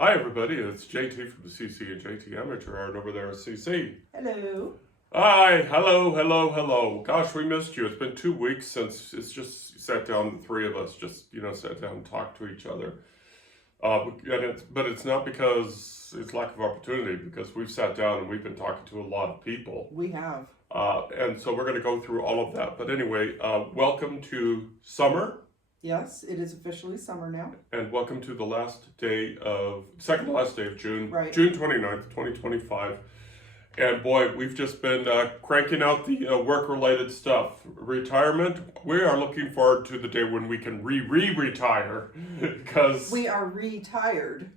Hi everybody, it's JT from the CC and JT Amateur Art over there at CC. Hello. Hi, hello. Gosh, we missed you. It's been 2 weeks since it's just sat down, the three of us just, sat down and talked to each other. But it's not because it's lack of opportunity, because we've sat down and we've been talking to a lot of people. We have. And so we're going to go through all of that. But anyway, welcome to summer. Yes, it is officially summer now. And welcome to the second to last day of June, Right. June 29th, 2025. And boy, we've just been cranking out the work-related stuff. Retirement, we are looking forward to the day when we can retire because We are retired.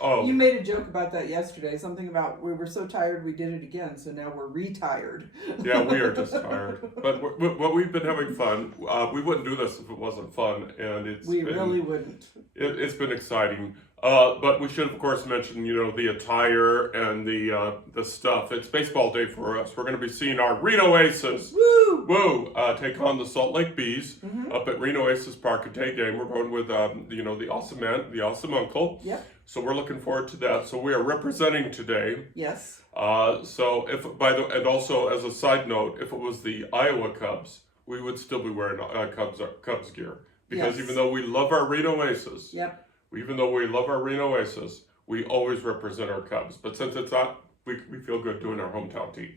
Oh, You made a joke about that yesterday. Something about we were so tired we did it again, so now we're retired. yeah, we are just tired. But we've been having fun. We wouldn't do this if it wasn't fun, and We really wouldn't. It's been exciting. But we should, of course, mention, the attire and the stuff. It's baseball day for us. We're going to be seeing our Reno Aces. Woo! Take on the Salt Lake Bees up at Reno Aces Park, a day game. We're going with, the awesome man, the awesome uncle. Yep. So we're looking forward to that. So we are representing today. Yes. So and also as a side note, if it was the Iowa Cubs, we would still be wearing Cubs gear. Because Yes. even though we love our Reno Aces. Yep. Even though we love our Reno Aces, we always represent our Cubs. But since it's not, we feel good doing our hometown team.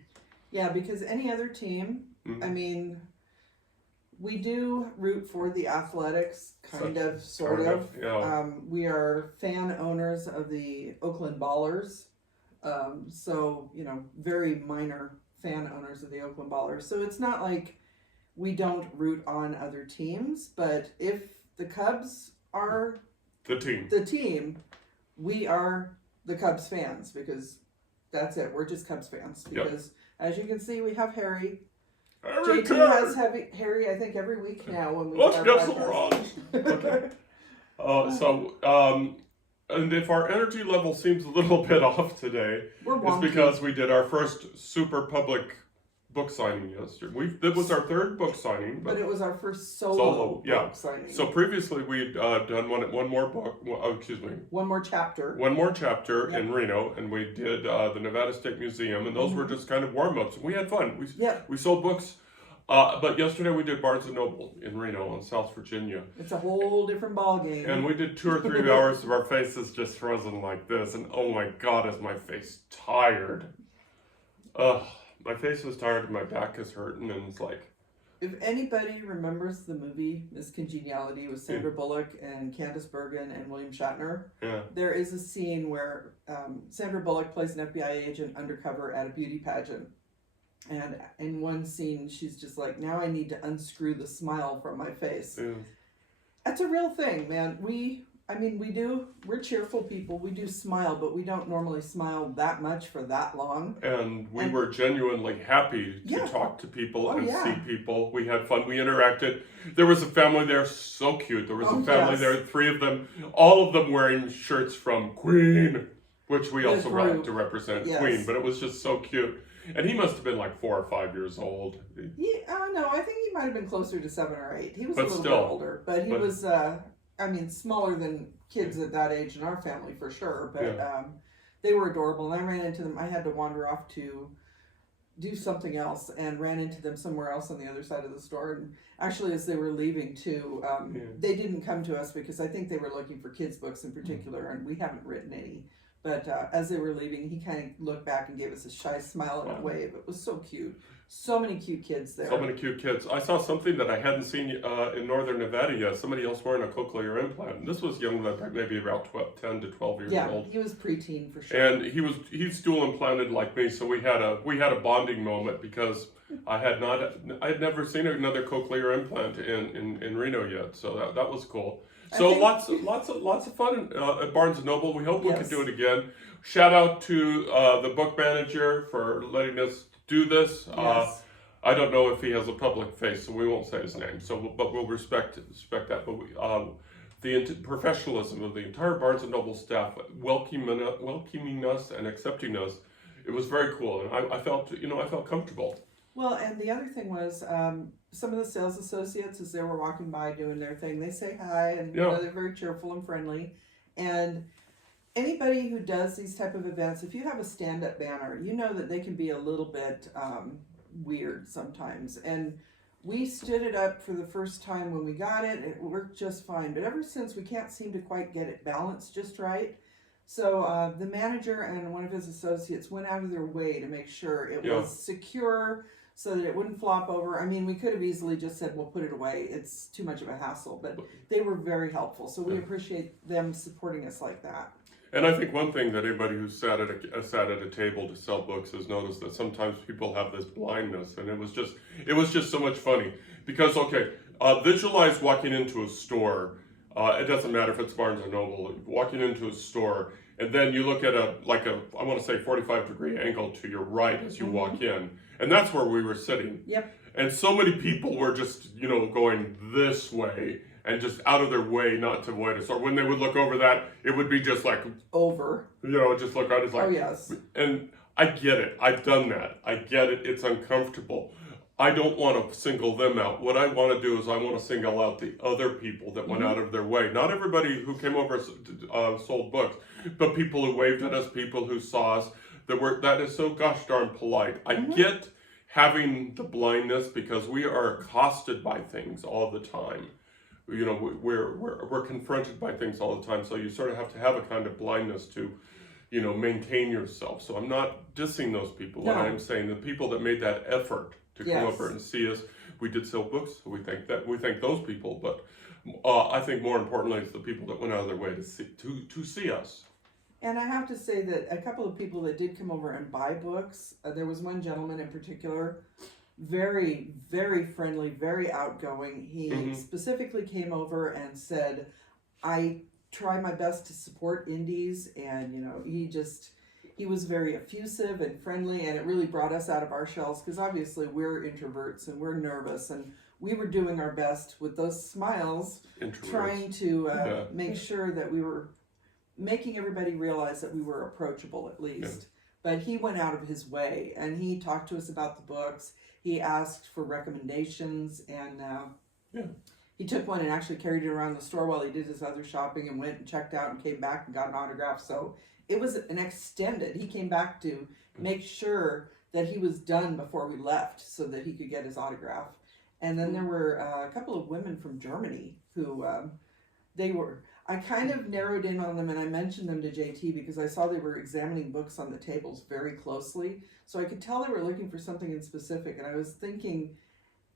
Yeah, because any other team, I mean, we do root for the Athletics, sort of. Yeah. We are fan owners of the Oakland Ballers. So, very minor fan owners of the Oakland Ballers. So it's not like we don't root on other teams, but if the Cubs are The team. we are the Cubs fans, because that's it. We're just Cubs fans. Because as you can see, we have Harry. JT has Harry, I think, every week now when we Let's do get our some podcast. Okay. And if our energy level seems a little bit off today, We're it's wonky. because we did our first super public book signing yesterday. That was our third book signing, But it was our first solo book signing. So previously we'd done one more book. One more chapter. One more chapter in Reno, and we did the Nevada State Museum, and those were just kind of warm-ups. We had fun. We sold books, but yesterday we did Barnes & Noble in Reno in South Virginia. It's a whole different ball game. And we did 2 or 3 hours of our faces just frozen like this, and oh my God, is my face tired. My face is tired and my back is hurting, and it's like... If anybody remembers the movie Miss Congeniality with Sandra Bullock and Candice Bergen and William Shatner, there is a scene where Sandra Bullock plays an FBI agent undercover at a beauty pageant. And in one scene, she's just like, now I need to unscrew the smile from my face. Yeah. That's a real thing, man. We're cheerful people. We do smile, but we don't normally smile that much for that long. And we were genuinely happy to talk to people and see people. We had fun. We interacted. There was a family there, so cute. There was a family there, 3 of them, all of them wearing shirts from Queen, which we also like to represent Queen, but it was just so cute. And he must have been like 4 or 5 years old. No, I think he might have been closer to 7 or 8. He was a little bit older, but he was... smaller than kids at that age in our family for sure, but they were adorable, and I ran into them. I had to wander off to do something else and ran into them somewhere else on the other side of the store, and actually as they were leaving too, they didn't come to us because I think they were looking for kids books in particular, and we haven't written any, but as they were leaving, he kind of looked back and gave us a shy smile and a wave. It was so cute. So many cute kids there. So many cute kids. I saw something that I hadn't seen in northern Nevada yet. Somebody else wearing a cochlear implant. And this was young, maybe about 10 to 12 years old. Yeah, he was preteen for sure. And he's dual implanted like me, so we had a bonding moment because I had never seen another cochlear implant in Reno yet. So that was cool. So lots of fun at Barnes & Noble. We hope we can do it again. Shout out to the book manager for letting us do this. I don't know if he has a public face, so we won't say his name. But we'll respect that. But the professionalism of the entire Barnes & Noble staff welcoming us and accepting us, it was very cool, and I felt comfortable. Well, and the other thing was some of the sales associates, as they were walking by doing their thing, they say hi, and they're very cheerful and friendly. And anybody who does these type of events, if you have a stand-up banner, you know that they can be a little bit weird sometimes. And we stood it up for the first time when we got it. It worked just fine. But ever since, we can't seem to quite get it balanced just right. So the manager and one of his associates went out of their way to make sure it was secure so that it wouldn't flop over. I mean, we could have easily just said, well, put it away. It's too much of a hassle. But they were very helpful. So we appreciate them supporting us like that. And I think one thing that anybody who sat at a table to sell books has noticed that sometimes people have this blindness, and it was just so much funny because visualize walking into a store. It doesn't matter if it's Barnes and Noble. Walking into a store, and then you look at I want to say 45-degree angle to your right as you walk in, and that's where we were sitting. Yep. And so many people were just going this way. And just out of their way not to avoid us. Or when they would look over that, it would be just like... over. Just look out. It's like... Oh, yes. And I get it. I've done that. I get it. It's uncomfortable. I don't want to single them out. What I want to do is I want to single out the other people that went out of their way. Not everybody who came over sold books, but people who waved at us, people who saw us. That is so gosh darn polite. I get having the blindness because we are accosted by things all the time. We're confronted by things all the time, so you sort of have to have a kind of blindness to, maintain yourself. So I'm not dissing those people. No. What I'm saying, the people that made that effort to come over and see us, we did sell books. So we thank those people, but I think more importantly, it's the people that went out of their way to see us. And I have to say that a couple of people that did come over and buy books, there was one gentleman in particular. Very, very friendly, very outgoing. He specifically came over and said, I try my best to support indies, and he was very effusive and friendly, and it really brought us out of our shells because obviously we're introverts and we're nervous, and we were doing our best with those smiles, trying to make sure that we were making everybody realize that we were approachable at least. But he went out of his way and he talked to us about the books. He asked for recommendations, and he took one and actually carried it around the store while he did his other shopping and went and checked out and came back and got an autograph. So it was an extended. He came back to make sure that he was done before we left so that he could get his autograph. And then there were a couple of women from Germany who I kind of narrowed in on them, and I mentioned them to JT because I saw they were examining books on the tables very closely. So I could tell they were looking for something in specific, and I was thinking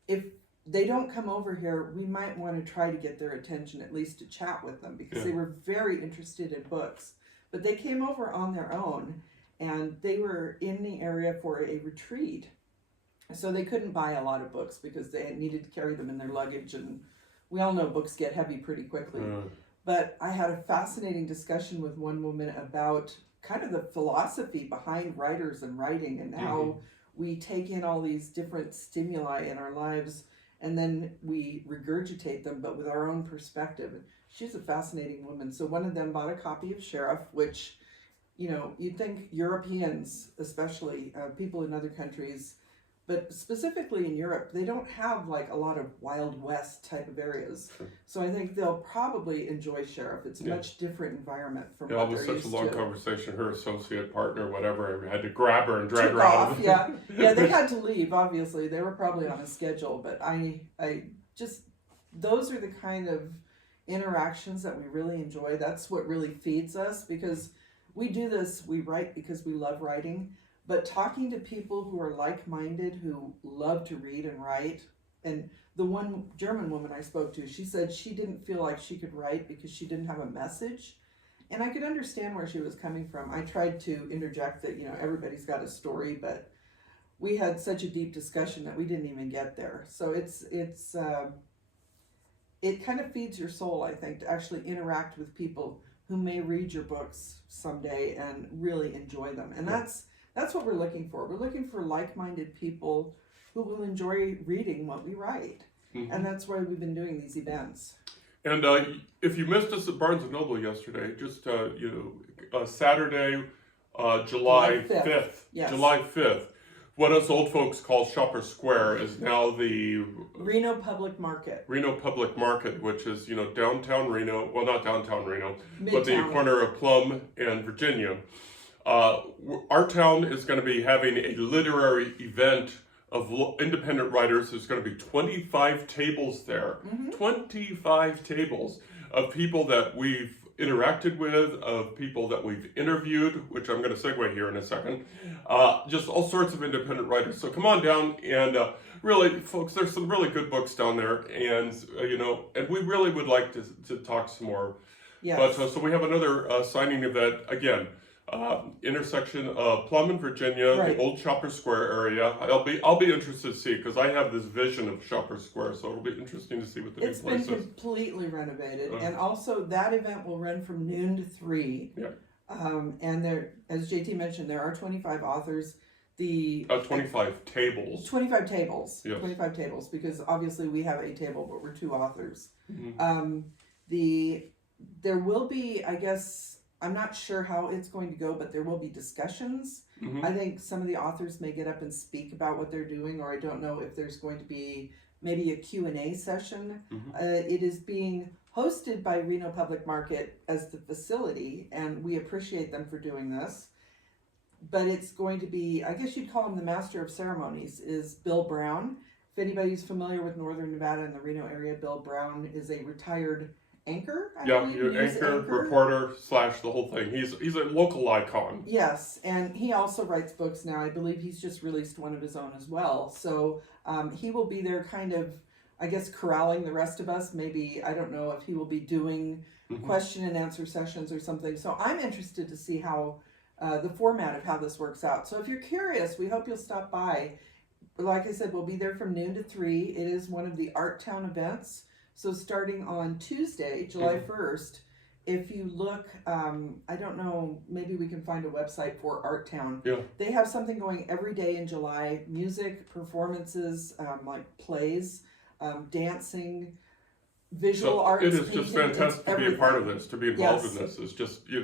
if they don't come over here, we might want to try to get their attention, at least to chat with them, because they were very interested in books. But they came over on their own, and they were in the area for a retreat. So they couldn't buy a lot of books because they needed to carry them in their luggage, and we all know books get heavy pretty quickly. But I had a fascinating discussion with one woman about kind of the philosophy behind writers and writing, and how we take in all these different stimuli in our lives and then we regurgitate them, but with our own perspective. She's a fascinating woman. So one of them bought a copy of Sheriff, which, you'd think Europeans, especially people in other countries, but specifically in Europe, they don't have like a lot of Wild West type of areas. So I think they'll probably enjoy Sheriff. It's a much different environment from what they're used to. It was such a long conversation. Her associate partner, whatever, I had to grab her and drag her out of it. Yeah, they had to leave, obviously. They were probably on a schedule, but I just, those are the kind of interactions that we really enjoy. That's what really feeds us, because we do this, we write because we love writing. But talking to people who are like-minded, who love to read and write, and the one German woman I spoke to, she said she didn't feel like she could write because she didn't have a message. And I could understand where she was coming from. I tried to interject that, everybody's got a story, but we had such a deep discussion that we didn't even get there. So it kind of feeds your soul, I think, to actually interact with people who may read your books someday and really enjoy them. And that's what we're looking for. We're looking for like-minded people who will enjoy reading what we write. And that's why we've been doing these events. And if you missed us at Barnes & Noble yesterday, just Saturday, July 5th. Yes. July 5th. what us old folks call Shopper Square is now the Reno Public Market. Reno Public Market, which is, downtown Reno, well, not downtown Reno, but the Midtown. corner of Plum and Virginia. Our town is going to be having a literary event of independent writers. There's going to be 25 tables there. 25 tables of people that we've interacted with, of people that we've interviewed, which I'm going to segue here in a second. Just all sorts of independent writers. So come on down and really, folks, there's some really good books down there, and and we really would like to talk some more. Yes. But so we have another signing event again. Intersection of Plum and Virginia, Right. the old Shopper Square area. I'll be interested to see, because I have this vision of Shopper Square, so it'll be interesting to see what the It's new been place is. completely renovated, and also that event will run from noon to 3. Yeah. And there, as JT mentioned, there are 25 authors. 25 tables. 25 tables. Yes. 25 tables, because obviously we have a table, but we're 2 authors. Mhm. There will be, I guess, I'm not sure how it's going to go, but there will be discussions. Mhm. I think some of the authors may get up and speak about what they're doing, or I don't know if there's going to be maybe a Q&A session. It is being hosted by Reno Public Market as the facility, and we appreciate them for doing this. But it's going to be, I guess you'd call him the master of ceremonies, is Bill Brown. If anybody's familiar with Northern Nevada and the Reno area, Bill Brown is a retired anchor. Anchor, reporter / the whole thing. He's a local icon. Yes, and he also writes books now. I believe he's just released one of his own as well. So he will be there kind of, I guess, corralling the rest of us. Maybe, I don't know if he will be doing question and answer sessions or something. So I'm interested to see how the format of how this works out. So if you're curious, we hope you'll stop by. Like I said, we'll be there from noon to 3. It is one of the Artown events. So starting on Tuesday, July 1st, if you look, I don't know, maybe we can find a website for Artown. Yeah. They have something going every day in July, music, performances, like plays, dancing, visual arts. It is just painting, fantastic to be a part of this, to be involved Yes. in this. It's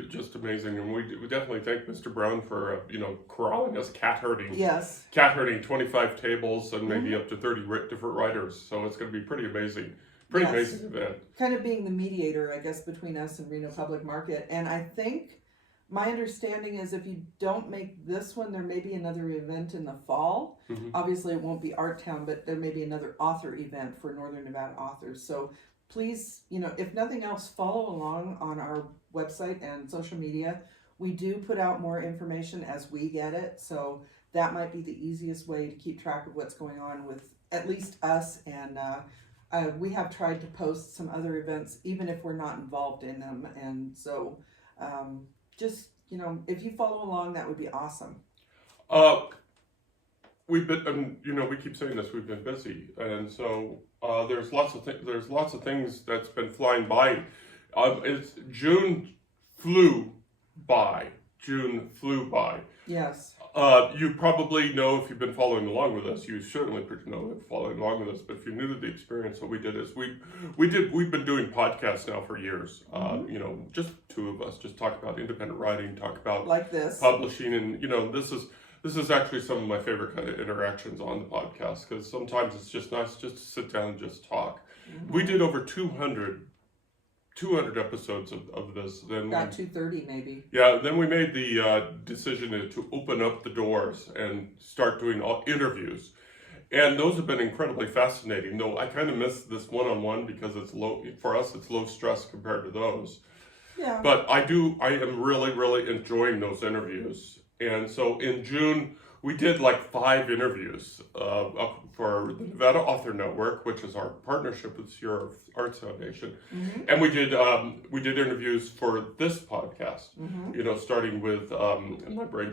just amazing, and we definitely thank Mr. Brown for corralling us, cat herding. Yes. Cat herding 25 tables and maybe up to 30 different writers. So it's going to be pretty amazing. Pretty Yes. amazing event. Kind of being the mediator, I guess, between us and Reno Public Market. And I think my understanding is if you don't make this one, there may be another event in the fall. Obviously, it won't be Artown, but there may be another author event for Northern Nevada authors. So please, if nothing else, follow along on our website and social media. We do put out more information as we get it. So that might be the easiest way to keep track of what's going on with at least us. And we have tried to post some other events, even if we're not involved in them. And so just, if you follow along, that would be awesome. We've been, we keep saying this. We've been busy, and so there's lots of things that's been flying by. June flew by. Yes. You probably know, if you've been following along with us, you certainly know if following along with us. But if you're new to the experience, what we did is we've been doing podcasts now for years. Just 2 of us, just talk about independent writing, talk about Like this. publishing, and this is actually some of my favorite kind of interactions on the podcast, because sometimes it's just nice just to sit down and just talk. We did over 200 episodes of this. Then About 230 maybe. Yeah, then we made the decision to open up the doors and start doing interviews. And those have been incredibly fascinating, though I kind of miss this one-on-one because it's for us, it's low stress compared to those. Yeah. But I am really, really enjoying those interviews. And so in June, we did like 5 interviews for the Nevada Author Network, which is our partnership with Sierra Arts Foundation. And we did interviews for this podcast, starting with, and my brain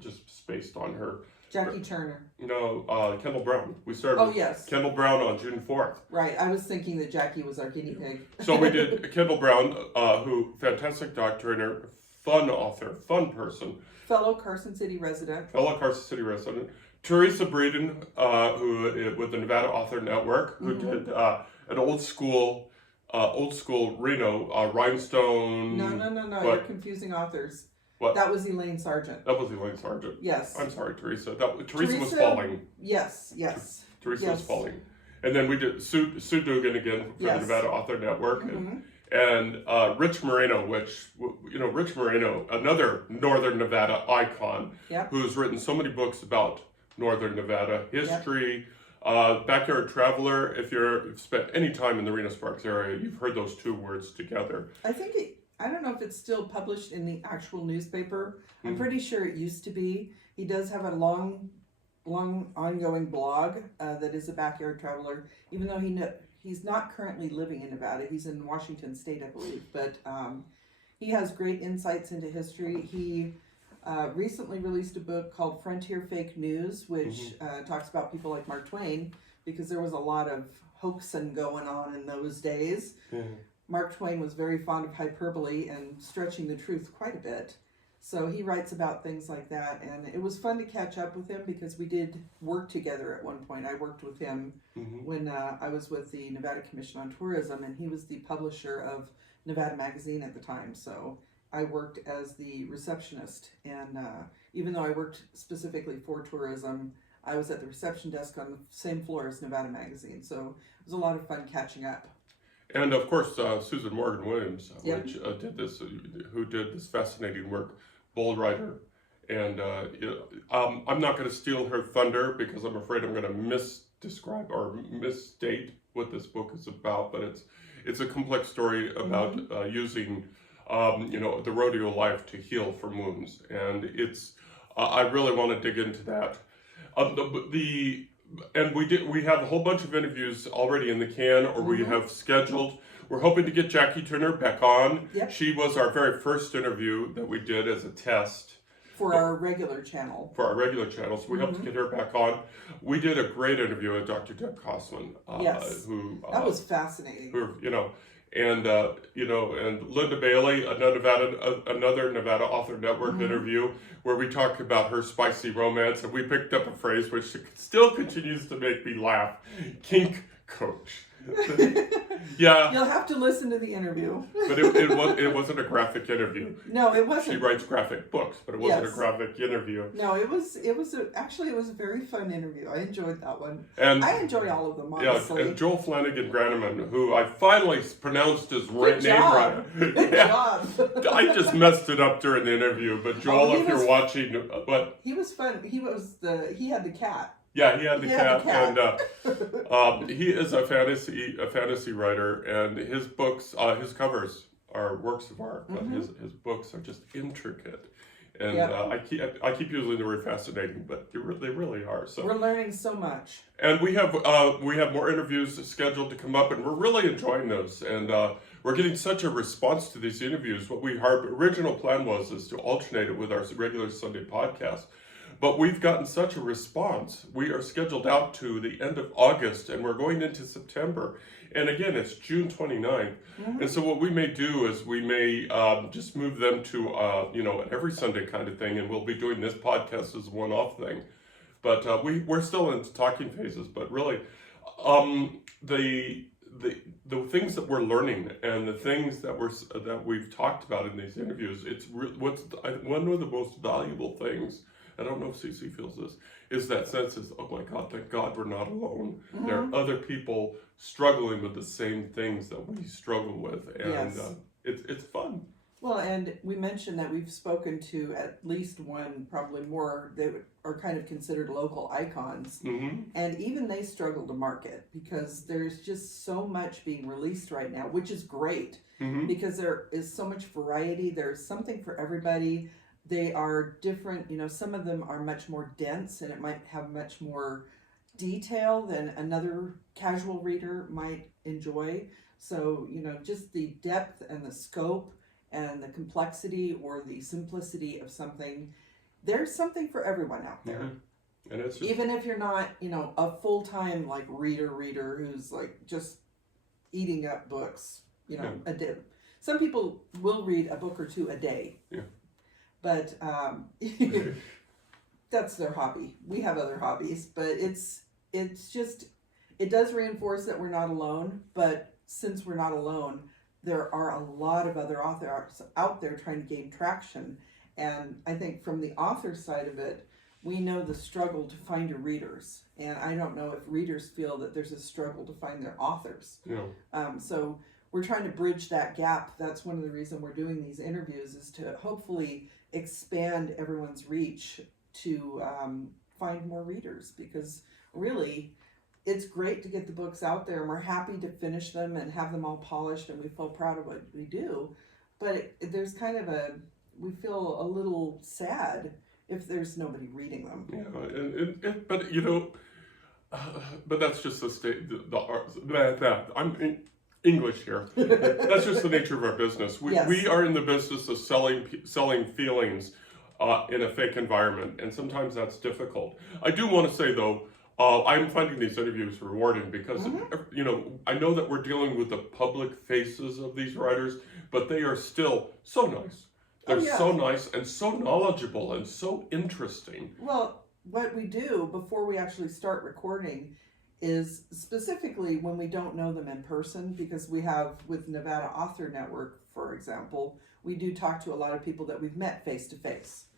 just spaced on her. Jackie Turner. Kendall Brown. We started with yes. Kendall Brown on June 4th. Right. I was thinking that Jackie was our guinea pig. So we did Kendall Brown, who fantastic dog trainer, fun author, fun person. Fellow Carson City resident. Teresa Breeden, who with the Nevada Author Network, who did an old school Reno Rhinestone. No. You're confusing authors. What? That was Elaine Sargent. That was Elaine Sargent. Yes. I'm sorry, Teresa. Teresa was falling. Yes. Teresa was falling. And then we did Sue Dugan again for the Nevada Author Network. And Rich Moreno, Rich Moreno, another Northern Nevada icon, who's written so many books about Northern Nevada history, backyard traveler. If you've spent any time in the Reno Sparks area, you've heard those two words together. I don't know if it's still published in the actual newspaper. I'm pretty sure it used to be. He does have a long ongoing blog that is a backyard traveler, even though he's not currently living in Nevada. He's in Washington State, I believe, but he has great insights into history. He recently released a book called Frontier Fake News, which talks about people like Mark Twain, because there was a lot of hoaxing going on in those days. Mark Twain was very fond of hyperbole and stretching the truth quite a bit. So he writes about things like that, and it was fun to catch up with him because we did work together at one point. I worked with him when I was with the Nevada Commission on Tourism, and he was the publisher of Nevada Magazine at the time. So I worked as the receptionist, and even though I worked specifically for tourism, I was at the reception desk on the same floor as Nevada Magazine. So it was a lot of fun catching up. And of course, Susan Morgan Williams, who did this fascinating work, Bull Rider. And I'm not going to steal her thunder because I'm afraid I'm going to misdescribe or misstate what this book is about. But it's a complex story about using the rodeo life to heal from wounds, and I really want to dig into that. And we have a whole bunch of interviews already in the can, or we have scheduled. We're hoping to get Jackie Turner back on. She was our very first interview that we did as a test. For our regular channel. So we hope to get her back on. We did a great interview with Dr. Deb Kosman. That was fascinating. And Linda Bailey, another Nevada Author Network interview, where we talk about her spicy romance, and we picked up a phrase which still continues to make me laugh: kink coach. Yeah. You'll have to listen to the interview. But it wasn't a graphic interview. No, it wasn't. She writes graphic books, but it wasn't a graphic interview. No, it was a very fun interview. I enjoyed that one. And I enjoy all of them, honestly. And Joel Flanagan Graneman, who I finally pronounced his name right. Good job. I just messed it up during the interview, but Joel, if you're watching, what? He was fun. He had the cat. Yeah, he had the cat, and he is a fantasy writer, and his books, his covers are works of art, but his books are just intricate, and I keep using the word fascinating, but they really are. So we're learning so much, and we have more interviews scheduled to come up, and we're really enjoying those, and we're getting such a response to these interviews. What our original plan is to alternate it with our regular Sunday podcast. But we've gotten such a response. We are scheduled out to the end of August, and we're going into September. And again, it's June 29th. And so what we may do is we may just move them to, an every Sunday kind of thing, and we'll be doing this podcast as a one-off thing. But we're still in talking phases. But really, the things that we're learning and the things that we've talked about in these interviews, one of the most valuable things. I don't know if Cece feels this, is that sense is, oh my God, thank God we're not alone. There are other people struggling with the same things that we struggle with, and it's fun. Well, and we mentioned that we've spoken to at least one, probably more, that are kind of considered local icons, and even they struggle to market because there's just so much being released right now, which is great because there is so much variety. There's something for everybody. They are different, some of them are much more dense and it might have much more detail than another casual reader might enjoy. So, just the depth and the scope and the complexity or the simplicity of something, there's something for everyone out there. And it's just... Even if you're not, a full-time reader who's just eating up books, a day. Some people will read a book or two a day. Yeah. But that's their hobby. We have other hobbies, but it's just, it does reinforce that we're not alone. But since we're not alone, there are a lot of other authors out there trying to gain traction. And I think from the author side of it, we know the struggle to find your readers. And I don't know if readers feel that there's a struggle to find their authors. Yeah. So we're trying to bridge that gap. That's one of the reasons we're doing these interviews, is to hopefully expand everyone's reach to find more readers, because really it's great to get the books out there, and we're happy to finish them and have them all polished, and we feel proud of what we do. But there's kind of we feel a little sad if there's nobody reading them. Yeah, but you know, but that's just the state. The art. I'm in English here. That's just the nature of our business. We are in the business of selling feelings in a fake environment, and sometimes that's difficult. I do want to say though, I'm finding these interviews rewarding because you know, I know that we're dealing with the public faces of these writers, but they are still so nice. They're so nice and so knowledgeable and so interesting. Well, what we do before we actually start recording is, specifically when we don't know them in person, because we have, with Nevada Author Network, for example, we do talk to a lot of people that we've met face to face.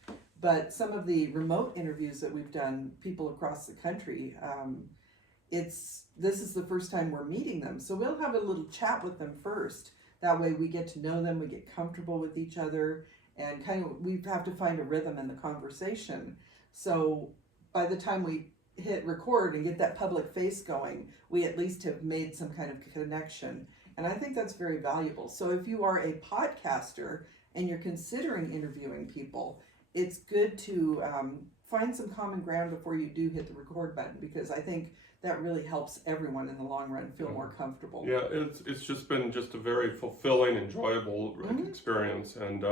But some of the remote interviews that we've done, people across the country, this is the first time we're meeting them. So we'll have a little chat with them first. That way we get to know them, we get comfortable with each other, and we have to find a rhythm in the conversation. So by the time we hit record and get that public face going, we at least have made some kind of connection. And I think that's very valuable. So if you are a podcaster and you're considering interviewing people, it's good to find some common ground before you do hit the record button, because I think that really helps everyone in the long run feel more comfortable. Yeah, it's just been a very fulfilling, enjoyable experience. And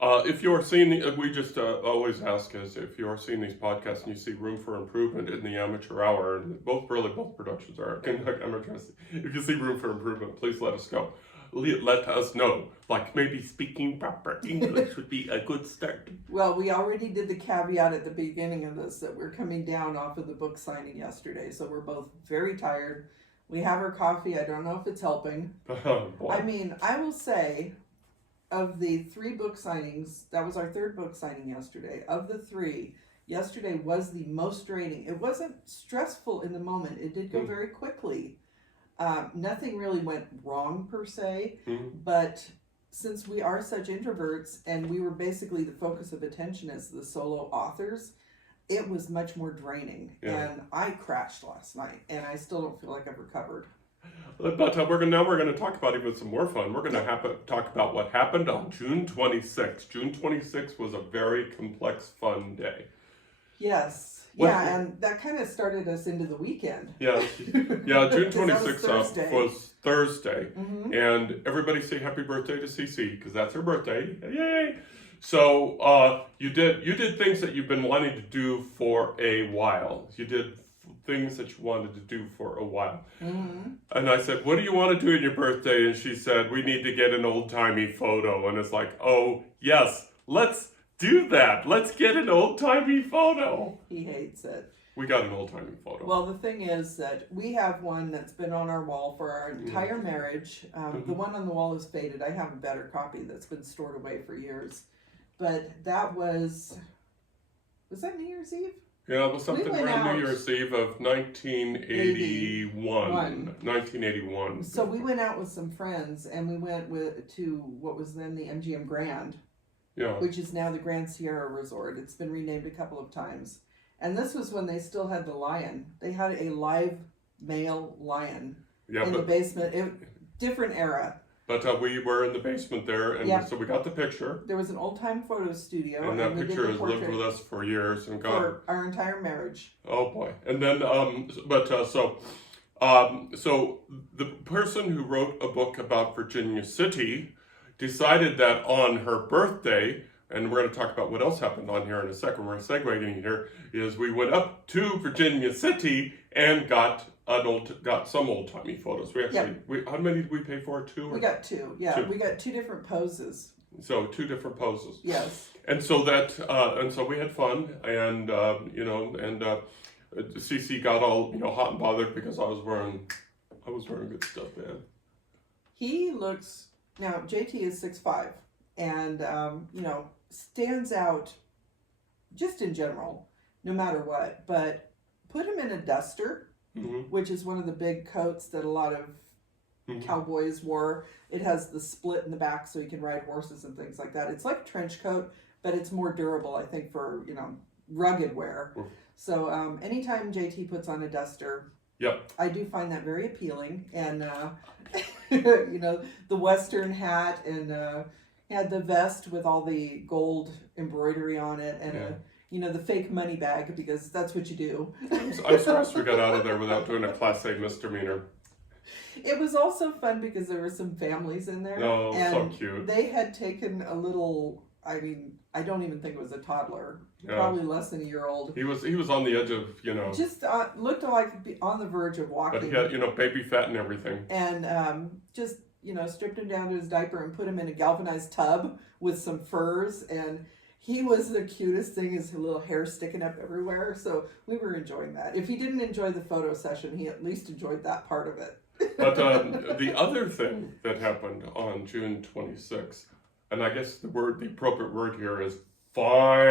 if you're seeing, we just always ask is if you're seeing these podcasts and you see room for improvement in the amateur hour, and both productions are amateur. If you see room for improvement, please let us go. Let us know. Like maybe speaking proper English would be a good start. Well, we already did the caveat at the beginning of this that we're coming down off of the book signing yesterday, so we're both very tired. We have our coffee. I don't know if it's helping. I mean, I will say, of the 3 book signings, that was our 3rd book signing yesterday. Of the 3, yesterday was the most draining. It wasn't stressful in the moment. It did go very quickly. Nothing really went wrong per se, but since we are such introverts and we were basically the focus of attention as the solo authors, it was much more draining. And I crashed last night, and I still don't feel like I've recovered. But we're going to talk about even some more fun. We're going to talk about what happened on June 26th. June 26th was a very complex, fun day. Yes. Yeah, and that kind of started us into the weekend. Yeah, June 26th was Thursday. And everybody say happy birthday to Cece, because that's her birthday. Yay! So you did things that you've been wanting to do for a while. You did things that you wanted to do for a while. And I said, what do you want to do on your birthday? And she said, we need to get an old-timey photo. And it's like, oh, yes, let's do that. Let's get an old-timey photo. He hates it. We got an old-timey photo. Well, the thing is that we have one that's been on our wall for our entire marriage. The one on the wall is faded. I have a better copy that's been stored away for years. But that was that New Year's Eve? Yeah, it was something around New Year's Eve of 1981. 1981. So we went out with some friends, and we went to what was then the MGM Grand. Yeah. Which is now the Grand Sierra Resort. It's been renamed a couple of times. And this was when they still had the lion. They had a live male lion in the basement. Different era. But we were in the basement there, and so we got the picture. There was an old-time photo studio. And that picture has lived with us for years. And for our entire marriage. Oh, boy. And then, so the person who wrote a book about Virginia City decided that on her birthday, and we're going to talk about what else happened on here in a second, we're segueing here, is we went up to Virginia City and got some old-timey photos. We actually, how many did we pay for? 2? We got 2, yeah. 2. We got 2 different poses. So 2 different poses. Yes. And so we had fun, and Cece got all hot and bothered because I was wearing good stuff, man. He looks. Now, JT is 6'5", and stands out just in general, no matter what. But put him in a duster, which is one of the big coats that a lot of cowboys wore. It has the split in the back so you can ride horses and things like that. It's like a trench coat, but it's more durable, I think, for rugged wear. So anytime JT puts on a duster, I do find that very appealing. And the Western hat, and had the vest with all the gold embroidery on it, and the fake money bag, because that's what you do. I'm surprised we got out of there without doing a Class A misdemeanor. It was also fun because there were some families in there. Oh, and so cute. They had taken a little, I don't even think it was a toddler, probably less than a year old. He was on the edge of, Just looked like on the verge of walking. But he had, baby fat and everything. And just, stripped him down to his diaper and put him in a galvanized tub with some furs. And he was the cutest thing, his little hair sticking up everywhere. So we were enjoying that. If he didn't enjoy the photo session, he at least enjoyed that part of it. But the other thing that happened on June 26th, and I guess the appropriate word here is finally,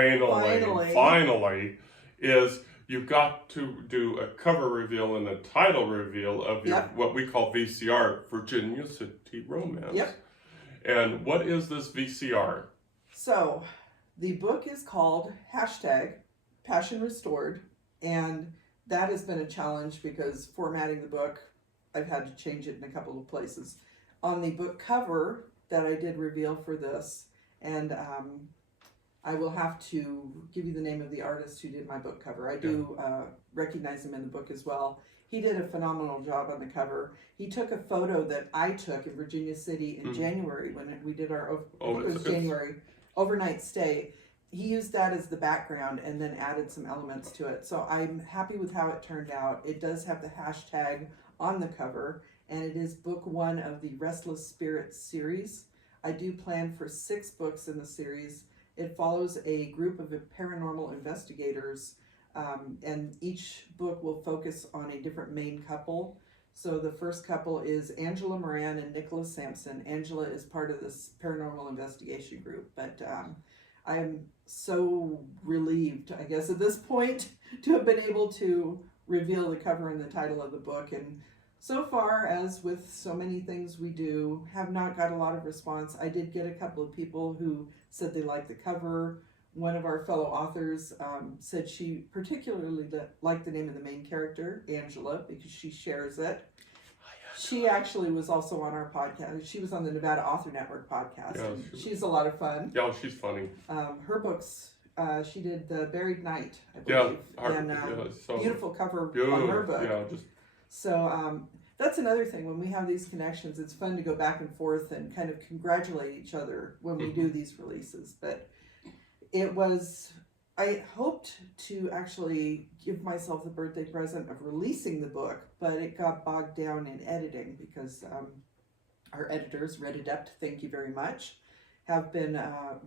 is you've got to do a cover reveal and a title reveal of your what we call VCR, Virginia City Romance. And what is this VCR? So the book is called #Passion Restored, and that has been a challenge because formatting the book, I've had to change it in a couple of places. On the book cover that I did reveal for this, and I will have to give you the name of the artist who did my book cover. I do recognize him in the book as well. He did a phenomenal job on the cover. He took a photo that I took in Virginia City in January when we did our January overnight stay. He used that as the background and then added some elements to it. So I'm happy with how it turned out. It does have the hashtag on the cover, and it is book 1 of the Restless Spirits series. I do plan for 6 books in the series. It follows a group of paranormal investigators, and each book will focus on a different main couple. So the first couple is Angela Moran and Nicholas Sampson. Angela is part of this paranormal investigation group, but I am so relieved, I guess, at this point to have been able to reveal the cover and the title of the book. And so far, as with so many things we do, have not got a lot of response. I did get a couple of people who said they liked the cover. One of our fellow authors said she particularly liked the name of the main character, Angela, because she shares it. She actually was also on our podcast. She was on the Nevada Author Network podcast. Yeah, she's a lot of fun. Yeah, she's funny. Her books, she did The Buried Night, I believe. And beautiful cover on her book. Yeah, So that's another thing. When we have these connections, it's fun to go back and forth and kind of congratulate each other when we do these releases. But I hoped to actually give myself the birthday present of releasing the book, but it got bogged down in editing because our editors, Red Adept, thank you very much, have been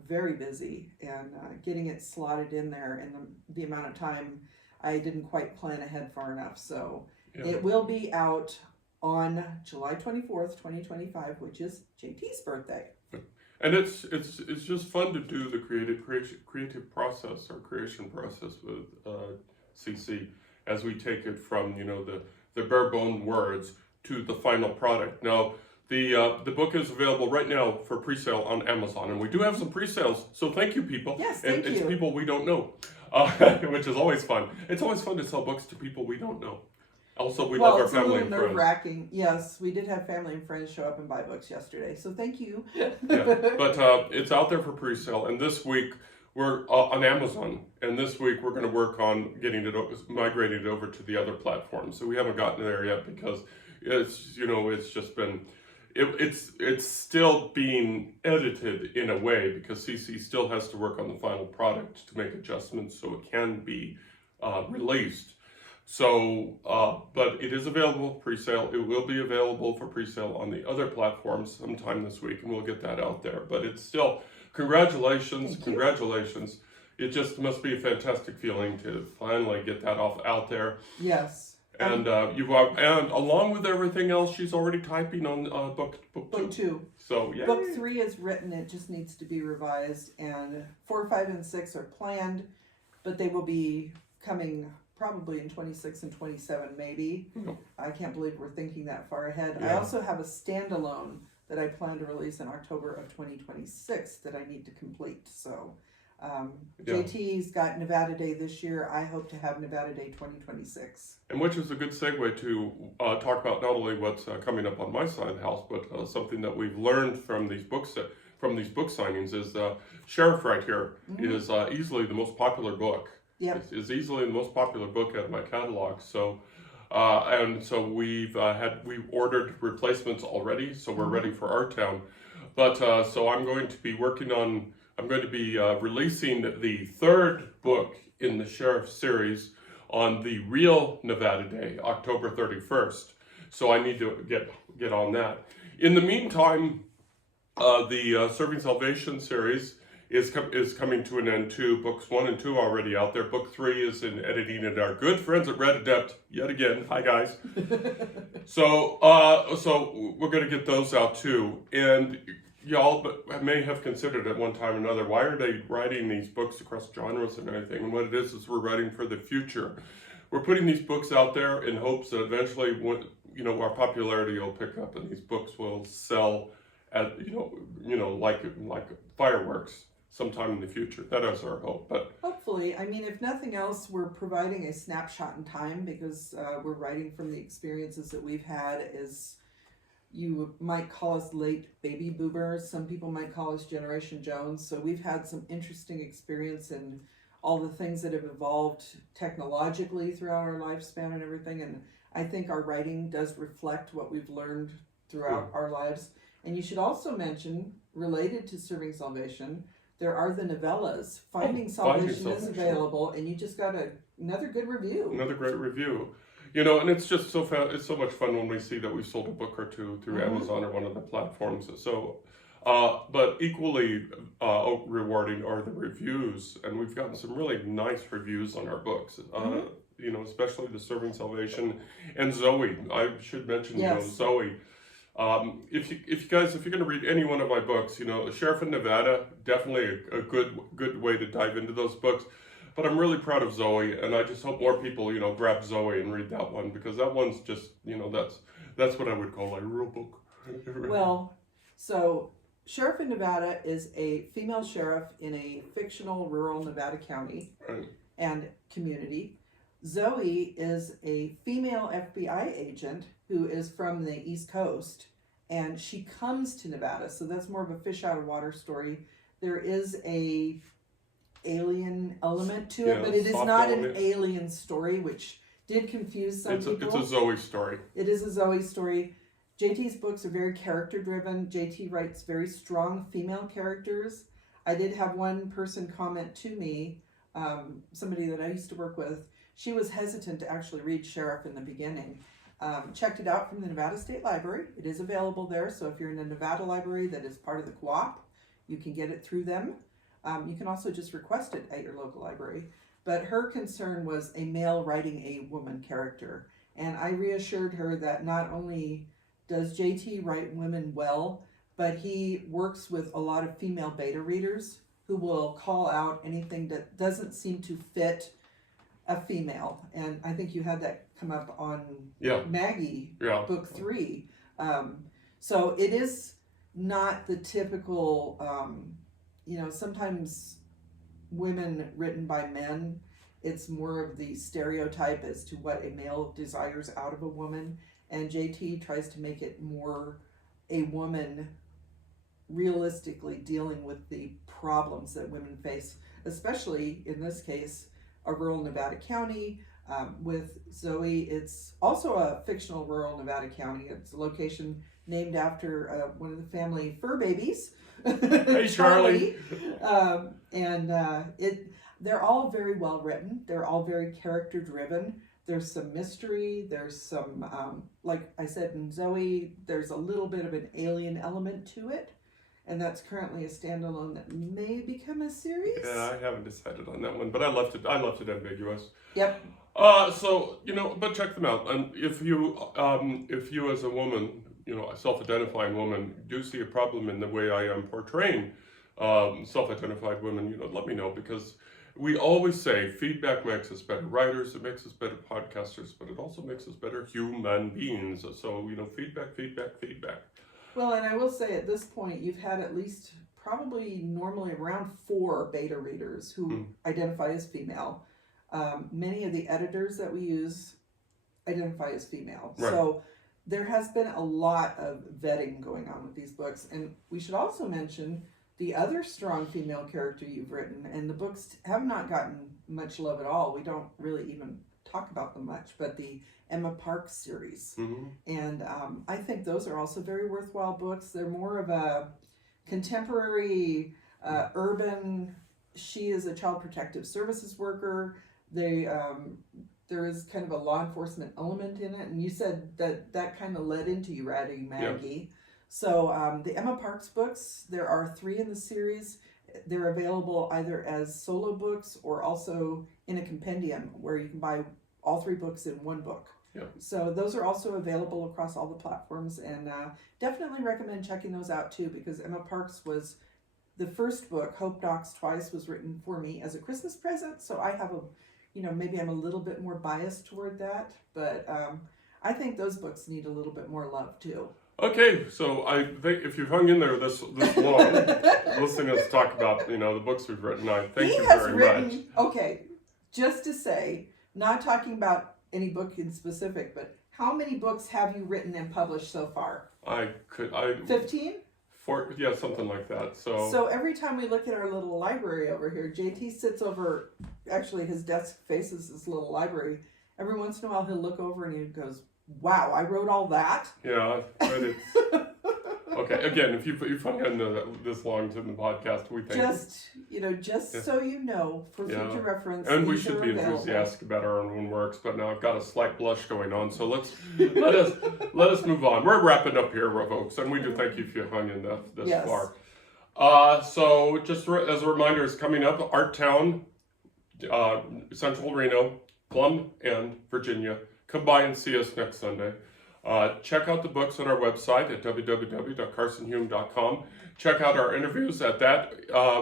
very busy, and getting it slotted in there in the amount of time, I didn't quite plan ahead far enough. So it will be out on July 24th, 2025, which is JT's birthday. And it's just fun to do the creative process or creation process with CC as we take it from the bare bone words to the final product. Now the book is available right now for pre-sale on Amazon, and we do have some pre-sales. So thank you, people. Yes, thank you. It's people we don't know, which is always fun. It's always fun to sell books to people we don't know. Also, we love our family and friends. It's a little nerve-wracking. Yes, we did have family and friends show up and buy books yesterday, so thank you. But it's out there for pre-sale, and this week we're on Amazon, and this week we're going to work on migrating it over to the other platforms. So we haven't gotten there yet because it's just been it's still being edited in a way because CC still has to work on the final product to make adjustments so it can be released. So, but it is available for pre-sale. It will be available for pre-sale on the other platforms sometime this week, and we'll get that out there. But it's still, congratulations. It just must be a fantastic feeling to finally get that out there. Yes. And and along with everything else, she's already typing on book Book 2. So yeah. Book 3 is written, it just needs to be revised, and 4, 5, and 6 are planned, but they will be coming probably in 26 and 27 maybe. Yep. I can't believe we're thinking that far ahead. Yeah. I also have a standalone that I plan to release in October of 2026 that I need to complete. So JT's got Nevada Day this year. I hope to have Nevada Day 2026. And which is a good segue to talk about not only what's coming up on my side of the house, but something that we've learned from these book signings is Sheriff right here is easily the most popular book. Yeah, is easily the most popular book out of my catalog. So, and so we've ordered replacements already, so we're ready for Artown. But so I'm going to be releasing the 3rd book in the Sheriff series on the real Nevada Day, October 31st. So I need to get on that. In the meantime, the Serving Salvation series is coming to an end too. Books 1 and 2 are already out there. Book 3 is in editing, and our good friends at Red Adept yet again. Hi guys. So we're going to get those out too. And y'all may have considered at one time or another, why are they writing these books across genres and everything? And what it is we're writing for the future. We're putting these books out there in hopes that eventually, our popularity will pick up and these books will sell at like fireworks sometime in the future. That is our hope. But hopefully, I mean, if nothing else, we're providing a snapshot in time because we're writing from the experiences that we've had as, you might call us late baby boomers. Some people might call us Generation Jones. So we've had some interesting experience in all the things that have evolved technologically throughout our lifespan and everything. And I think our writing does reflect what we've learned throughout our lives. And you should also mention, related to Serving Salvation, there are the novellas. Finding Salvation is available, and you just got another good review. Another great review. And it's just it's so much fun when we see that we've sold a book or two through Amazon or one of the platforms. So, but equally rewarding are the reviews, and we've gotten some really nice reviews on our books. Especially the Serving Salvation and Zoe. I should mention, Zoe. If you're going to read any one of my books, Sheriff in Nevada, definitely a good way to dive into those books. But I'm really proud of Zoe, and I just hope more people, grab Zoe and read that one, because that one's just, that's what I would call a real book. Well, so Sheriff in Nevada is a female sheriff in a fictional rural Nevada county and community. Zoe is a female FBI agent who is from the East Coast, and she comes to Nevada, so that's more of a fish out of water story. There is a alien element to it, but it is not an alien story, which did confuse some people. It's a Zoe story. It is a Zoe story. JT's books are very character driven. JT writes very strong female characters. I did have one person comment to me, somebody that I used to work with. She was hesitant to actually read Sheriff in the beginning. Checked it out from the Nevada State Library. It is available there, so if you're in a Nevada library that is part of the co-op, you can get it through them. You can also just request it at your local library. But her concern was a male writing a woman character. And I reassured her that not only does JT write women well, but he works with a lot of female beta readers who will call out anything that doesn't seem to fit a female. And I think you had that come up on Maggie, book 3. So it is not the typical, sometimes women written by men, it's more of the stereotype as to what a male desires out of a woman. And JT tries to make it more a woman realistically dealing with the problems that women face, especially in this case, a rural Nevada county. With Zoe, it's also a fictional rural Nevada county. It's a location named after one of the family fur babies. Hey, Charlie. They're all very well written. They're all very character driven. There's some mystery. There's some, like I said in Zoe, there's a little bit of an alien element to it. and that's currently a standalone that may become a series. Yeah, I haven't decided on that one, but I left it ambiguous. Yep. So but check them out. And if you as a woman, a self-identifying woman, do see a problem in the way I am portraying self-identified women, let me know, because we always say feedback makes us better writers, it makes us better podcasters, but it also makes us better human beings. So feedback. Well, and I will say at this point, you've had at least probably normally around 4 beta readers who identify as female. Many of the editors that we use identify as female. Right. So there has been a lot of vetting going on with these books. And we should also mention the other strong female character you've written, and the books have not gotten much love at all. We don't really even talk about them much, but the Emma Parks series. And I think those are also very worthwhile books. They're more of a contemporary, urban, she is a child protective services worker. There is kind of a law enforcement element in it, and you said that kind of led into you writing Maggie. Yeah. So the Emma Parks books, there are 3 in the series. They're available either as solo books or also in a compendium where you can buy all 3 books in one book. Yeah. So those are also available across all the platforms, and definitely recommend checking those out too, because Emma Parks was the first book. Hope Knocks Twice was written for me as a Christmas present, so I have maybe I'm a little bit more biased toward that, but I think those books need a little bit more love too. Okay, so I think if you've hung in there this long, listening to us talk about the books we've written, I thank you very much. Okay, just to say, not talking about any book in specific, but how many books have you written and published so far? 15? Yeah, something like that. So every time we look at our little library over here, JT sits over, actually his desk faces this little library. Every once in a while he'll look over and he goes, wow, I wrote all that? Yeah, but it's... Okay, again, if you've hung in this long to the podcast, we thank you. So you know, for future reference. And we should be enthusiastic about our own works, but now I've got a slight blush going on, so let us move on. We're wrapping up here, folks, and we do thank you if you hung in this far. So just as a reminder, it's coming up, Artown, Central Reno, Plum, and Virginia. Come by and see us next Sunday. Check out the books on our website at www.carsonhume.com. Check out our interviews at that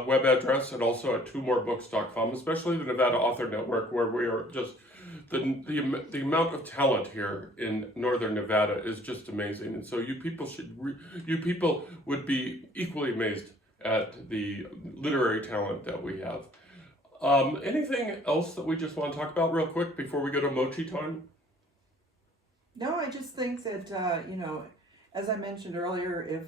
web address and also at twomoorebooks.com, especially the Nevada Author Network, where we are just, the amount of talent here in Northern Nevada is just amazing. And so you people would be equally amazed at the literary talent that we have. Anything else that we just want to talk about real quick before we go to mochi time? No, I just think that, as I mentioned earlier, if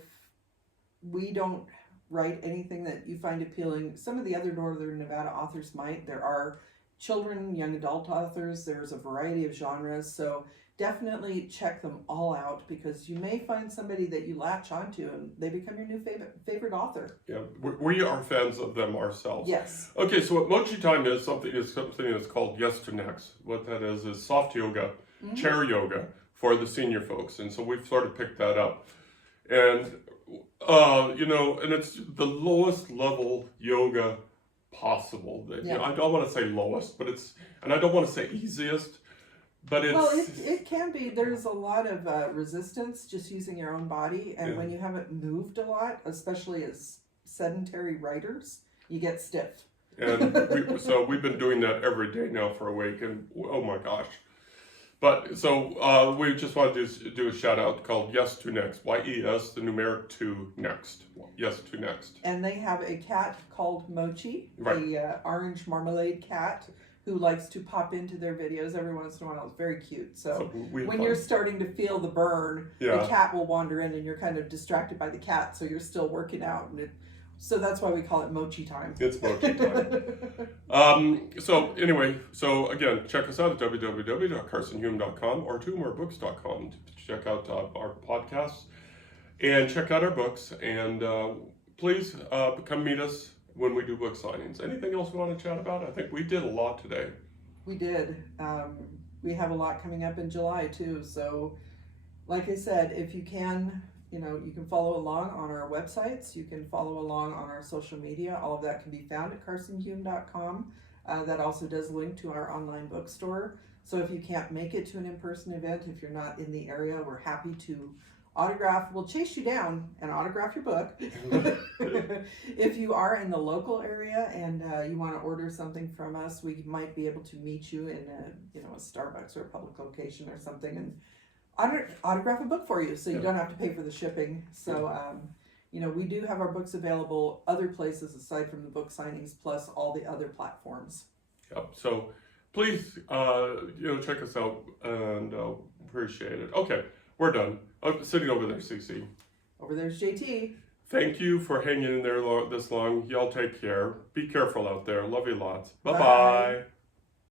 we don't write anything that you find appealing, some of the other Northern Nevada authors might. There are children, young adult authors. There's a variety of genres. So definitely check them all out, because you may find somebody that you latch onto and they become your new favorite author. Yeah, we are fans of them ourselves. Yes. Okay, so what mochi time is something that's called Yes to Next. What that is soft yoga. Chair yoga for the senior folks, and so we've sort of picked that up, and and it's the lowest level yoga possible. I don't want to say lowest, but and I don't want to say easiest, but it can be. There's a lot of resistance just using your own body, and when you haven't moved a lot, especially as sedentary writers, you get stiff. And we've been doing that every day now for a week, and oh my gosh. But so we just wanted to do a shout out called Yes to Next. YES, the numeric 2 next. Yes to Next. And they have a cat called Mochi, a orange marmalade cat who likes to pop into their videos every once in a while. It's very cute. So when you're starting to feel the burn, the cat will wander in and you're kind of distracted by the cat, so you're still working out, and so that's why we call it mochi time. It's mochi time. So again, check us out at www.carsonhume.com or twomoorebooks.com to check out our podcasts and check out our books. And please come meet us when we do book signings. Anything else we want to chat about? I think we did a lot today. We did. We have a lot coming up in July too. So like I said, if you can, you can follow along on our websites. You can follow along on our social media. All of that can be found at carsonhume.com. That also does link to our online bookstore. So if you can't make it to an in-person event, if you're not in the area, we're happy to autograph. We'll chase you down and autograph your book. If you are in the local area and you want to order something from us, we might be able to meet you in a Starbucks or a public location or something and autograph a book for you, so you don't have to pay for the shipping. So we do have our books available other places aside from the book signings, plus all the other platforms. Yep. So please, check us out and appreciate it. Okay, we're done. Sitting over there, Cece. Over there's JT. Thank you for hanging in there this long. Y'all take care. Be careful out there. Love you lots. Bye-bye.